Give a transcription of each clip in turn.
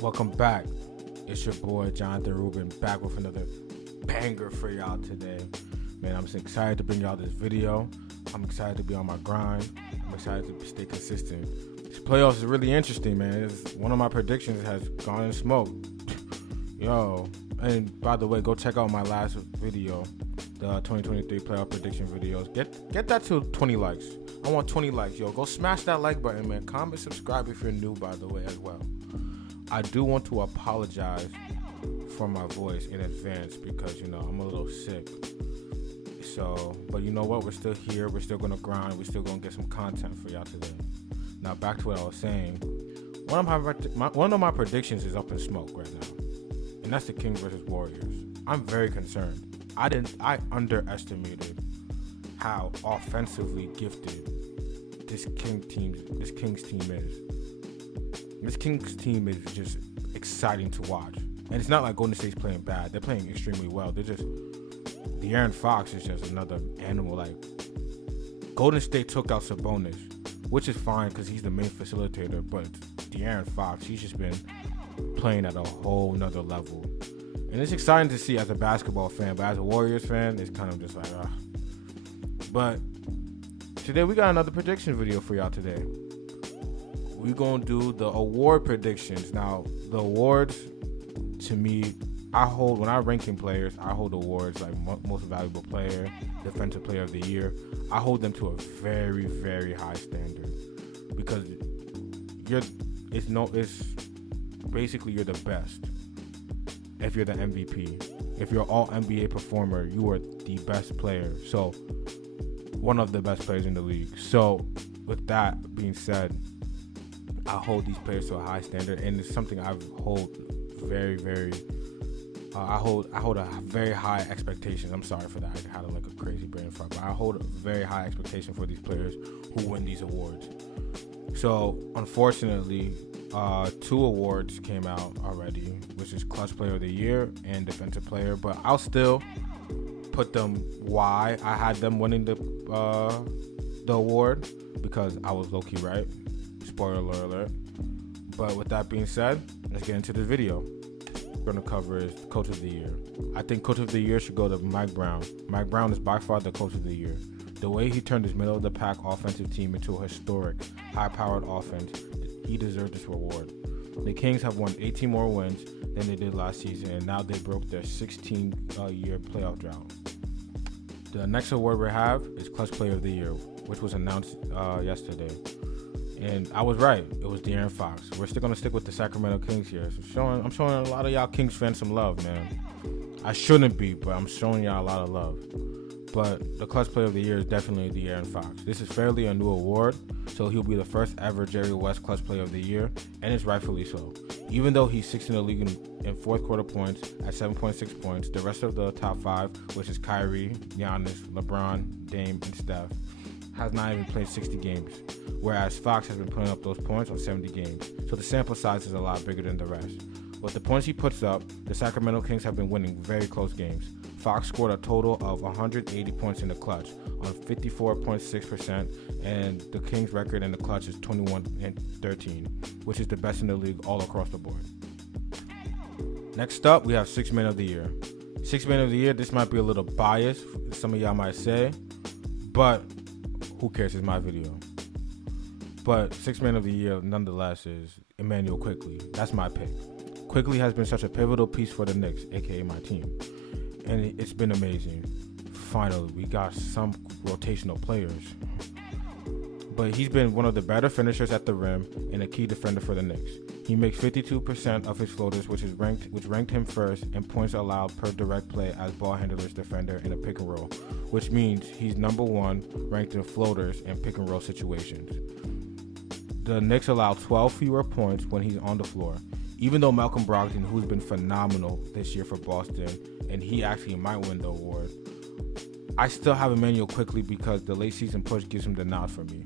Welcome back. It's your boy Jonathan Rubin back with another banger for y'all today. Man, I'm just excited to bring y'all this video. I'm excited to be on my grind. I'm excited to stay consistent. This playoffs is really interesting, man. One of my predictions has gone in smoke. Yo, and by the way, go check out my last video, the 2023 playoff prediction videos. Get that to 20 likes. I want 20 likes, yo. Go smash that like button, man. Comment, subscribe if you're new, by the way, as well. I do want to apologize for my voice in advance because, I'm a little sick. So, but you know what? We're still here. We're still going to grind. We're still going to get some content for y'all today. Now, back to what I was saying. One of my predictions is up in smoke right now, and that's the Kings versus Warriors. I'm very concerned. I underestimated how offensively gifted this Kings team is. This Kings team is just exciting to watch. And it's not like Golden State's playing bad. They're playing extremely well. De'Aaron Fox is just another animal. Like, Golden State took out Sabonis, which is fine because he's the main facilitator. But De'Aaron Fox, he's just been playing at a whole nother level. And it's exciting to see as a basketball fan. But as a Warriors fan, it's kind of just like, But today we got another prediction video for y'all today. We're going to do the award predictions. Now, the awards, to me, when I'm ranking players, I hold awards like most valuable player, defensive player of the year. I hold them to a very, very high standard because it's basically you're the best if you're the MVP. If you're an all NBA performer, you are the best player. So, one of the best players in the league. So, with that being said, I hold these players to a high standard, and it's something I hold very, very. I hold a very high expectation. I'm sorry for that. I had like a crazy brain fart, but I hold a very high expectation for these players who win these awards. So, unfortunately, 2 awards came out already, which is Clutch Player of the Year and Defensive Player. But I'll still put them why I had them winning the award because I was low-key right. Spoiler alert. But with that being said, let's get into this video. We're going to cover is Coach of the Year. I think Coach of the Year should go to Mike Brown. Mike Brown is by far the Coach of the Year. The way he turned his middle-of-the-pack offensive team into a historic, high-powered offense, he deserves this reward. The Kings have won 18 more wins than they did last season, and now they broke their 16-year playoff drought. The next award we have is Clutch Player of the Year, which was announced yesterday. And I was right. It was De'Aaron Fox. We're still going to stick with the Sacramento Kings here. So I'm showing a lot of y'all Kings fans some love, man. I shouldn't be, but I'm showing y'all a lot of love. But the Clutch Player of the Year is definitely De'Aaron Fox. This is fairly a new award, so he'll be the first ever Jerry West Clutch Player of the Year, and it's rightfully so. Even though he's 6th in the league in fourth quarter points at 7.6 points, the rest of the top 5, which is Kyrie, Giannis, LeBron, Dame, and Steph, has not even played 60 games, whereas Fox has been putting up those points on 70 games. So the sample size is a lot bigger than the rest. With the points he puts up, the Sacramento Kings have been winning very close games. Fox scored a total of 180 points in the clutch on 54.6%, and the Kings record in the clutch is 21-13, which is the best in the league all across the board. Next up, we have Sixth Man of the Year. Sixth Man of the Year, this might be a little biased, some of y'all might say, but who cares? It's my video. But Sixth Man of the Year, nonetheless, is Immanuel Quickley. That's my pick. Quickley has been such a pivotal piece for the Knicks, aka my team, and it's been amazing. Finally, we got some rotational players. But he's been one of the better finishers at the rim and a key defender for the Knicks. He makes 52% of his floaters, which ranked him first in points allowed per direct play as ball handler's defender in a pick and roll, which means he's number 1 ranked in floaters in pick and roll situations. The Knicks allow 12 fewer points when he's on the floor, even though Malcolm Brogdon, who's been phenomenal this year for Boston, and he actually might win the award, I still have Immanuel Quickley because the late season push gives him the nod for me.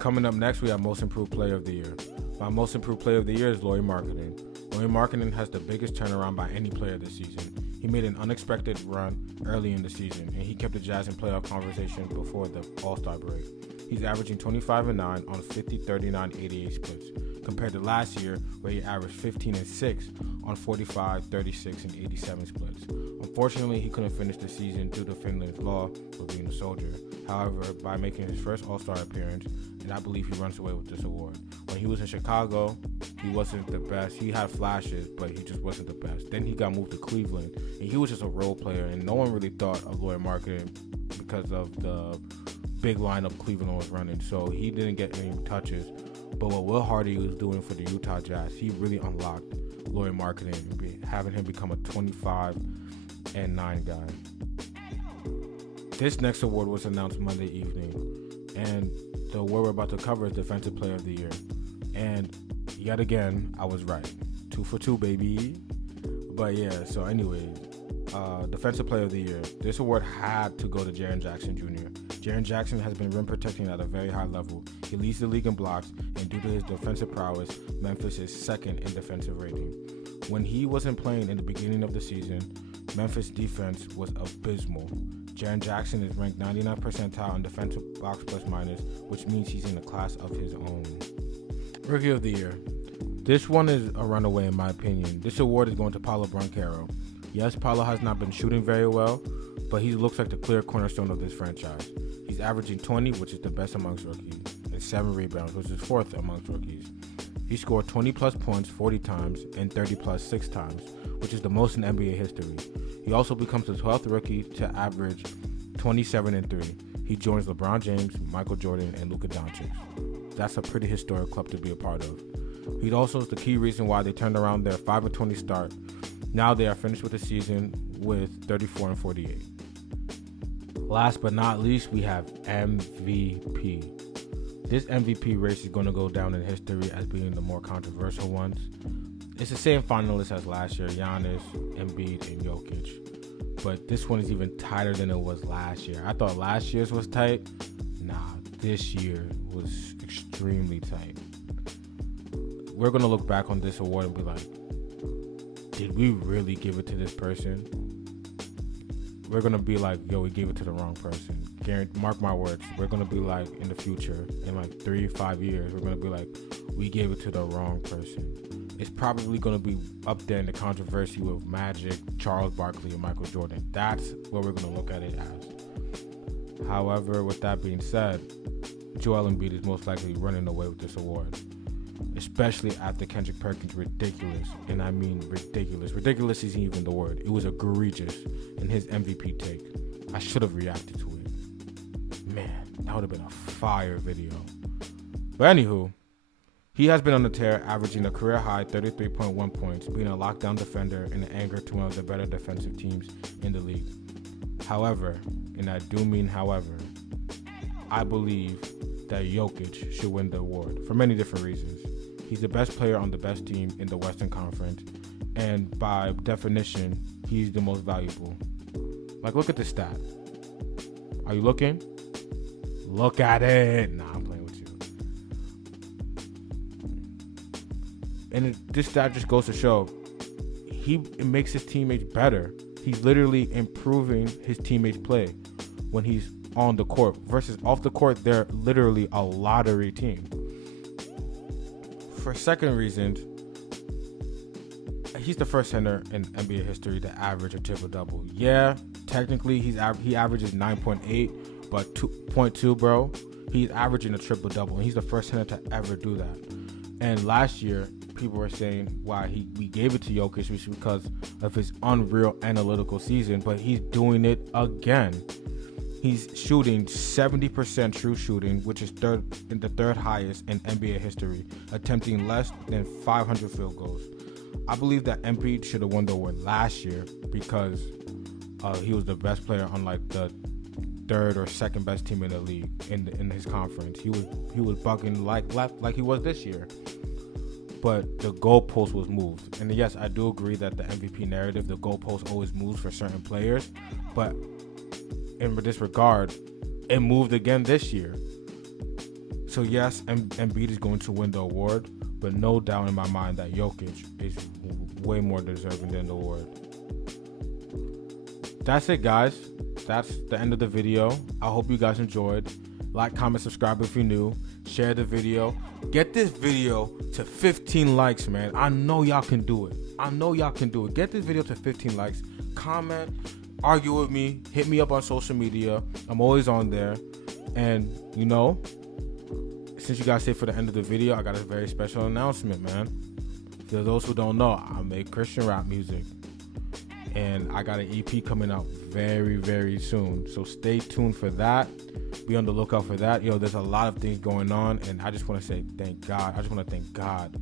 Coming up next, we have Most Improved Player of the Year. My Most Improved Player of the Year is Lauri Markkanen. Lauri Markkanen has the biggest turnaround by any player this season. He made an unexpected run early in the season, and he kept the Jazz in playoff conversation before the All-Star break. He's averaging 25 and 9 on 50, 39, 88 splits, compared to last year where he averaged 15 and 6 on 45, 36, and 87 splits. Unfortunately, he couldn't finish the season due to Finland's law of being a soldier. However, by making his first All-Star appearance, and I believe he runs away with this award. When he was in Chicago, he wasn't the best. He had flashes, but he just wasn't the best. Then he got moved to Cleveland, and he was just a role player, and no one really thought of Lauri Markkanen because of the big lineup Cleveland was running, so he didn't get any touches. But what Will Hardy was doing for the Utah Jazz, he really unlocked Lauri Markkanen, having him become a 25-9 guy. This next award was announced Monday evening, and the award we're about to cover is Defensive Player of the Year. And yet again, I was right. 2 for 2, baby. But yeah, so anyway, Defensive Player of the Year. This award had to go to Jaren Jackson Jr. Jaren Jackson has been rim protecting at a very high level. He leads the league in blocks, and due to his defensive prowess, Memphis is second in defensive rating. When he wasn't playing in the beginning of the season, Memphis defense was abysmal. Jaren Jackson is ranked 99th percentile in defensive box plus minus, which means he's in a class of his own. Rookie of the Year. This one is a runaway in my opinion. This award is going to Paolo Banchero. Yes, Paolo has not been shooting very well, but he looks like the clear cornerstone of this franchise. He's averaging 20, which is the best amongst rookies, and 7 rebounds, which is fourth amongst rookies. He scored 20 plus points 40 times and 30 plus 6 times, which is the most in NBA history. He also becomes the 12th rookie to average 27 and 3. He joins LeBron James, Michael Jordan, and Luka Doncic. That's a pretty historic club to be a part of. He also is the key reason why they turned around their 5-20 start. Now they are finished with the season with 34 and 48. Last but not least, we have MVP. This MVP race is going to go down in history as being the more controversial ones. It's the same finalists as last year, Giannis, Embiid, and Jokic. But this one is even tighter than it was last year. I thought last year's was tight. Nah, this year was extremely tight. We're going to look back on this award and be like, did we really give it to this person? We're going to be like, yo, we gave it to the wrong person. Mark my words. We're going to be like, in the future, in like 3-5 years, we're going to be like, we gave it to the wrong person. It's probably going to be up there in the controversy with Magic, Charles Barkley, and Michael Jordan. That's what we're going to look at it as. However, with that being said, Joel Embiid is most likely running away with this award, especially after Kendrick Perkins' ridiculous, and I mean ridiculous. Ridiculous isn't even the word. It was egregious in his MVP take. I should have reacted to it. Man, that would have been a fire video. But anywho, he has been on the tear, averaging a career-high 33.1 points, being a lockdown defender and an anchor to one of the better defensive teams in the league. However, and I do mean however, I believe that Jokic should win the award for many different reasons. He's the best player on the best team in the Western Conference, and by definition, he's the most valuable. Like, look at this stat. Are you looking? Look at it. Nah, I'm playing with you. And this stat just goes to show it makes his teammates better. He's literally improving his teammates' play when he's on the court versus off the court. They're literally a lottery team. For second reason, he's the first center in NBA history to average a triple-double. Yeah, technically he averages 9.8, but 2.2, bro. He's averaging a triple-double, and he's the first center to ever do that. And last year, people were saying why we gave it to Jokic was because of his unreal analytical season, but he's doing it again. He's shooting 70% true shooting, which is the third highest in NBA history, attempting less than 500 field goals. I believe that Embiid should have won the award last year because he was the best player on like the third or second best team in the league in his conference. He was bugging like he was this year. But the goalpost was moved. And yes, I do agree that the MVP narrative, the goalpost always moves for certain players. But in this regard, it moved again this year. So yes, Embiid is going to win the award, but no doubt in my mind that Jokic is way more deserving than the award. That's it, guys. That's the end of the video. I hope you guys enjoyed. Like, comment, subscribe if you're new. Share the video. Get this video to 15 likes, man. I know y'all can do it. Get this video to 15 likes. Comment, argue with me, hit me up on social media. I'm always on there. And, since you guys stay for the end of the video, I got a very special announcement, man. For those who don't know, I make Christian rap music. And I got an EP coming out very, very soon. So stay tuned for that. Be on the lookout for that. There's a lot of things going on. And I just want to say thank God. I just want to thank God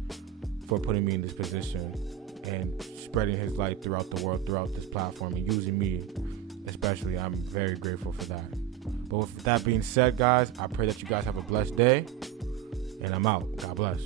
for putting me in this position and spreading his light throughout the world, throughout this platform, and using me especially. I'm very grateful for that. But with that being said, guys, I pray that you guys have a blessed day. And I'm out. God bless.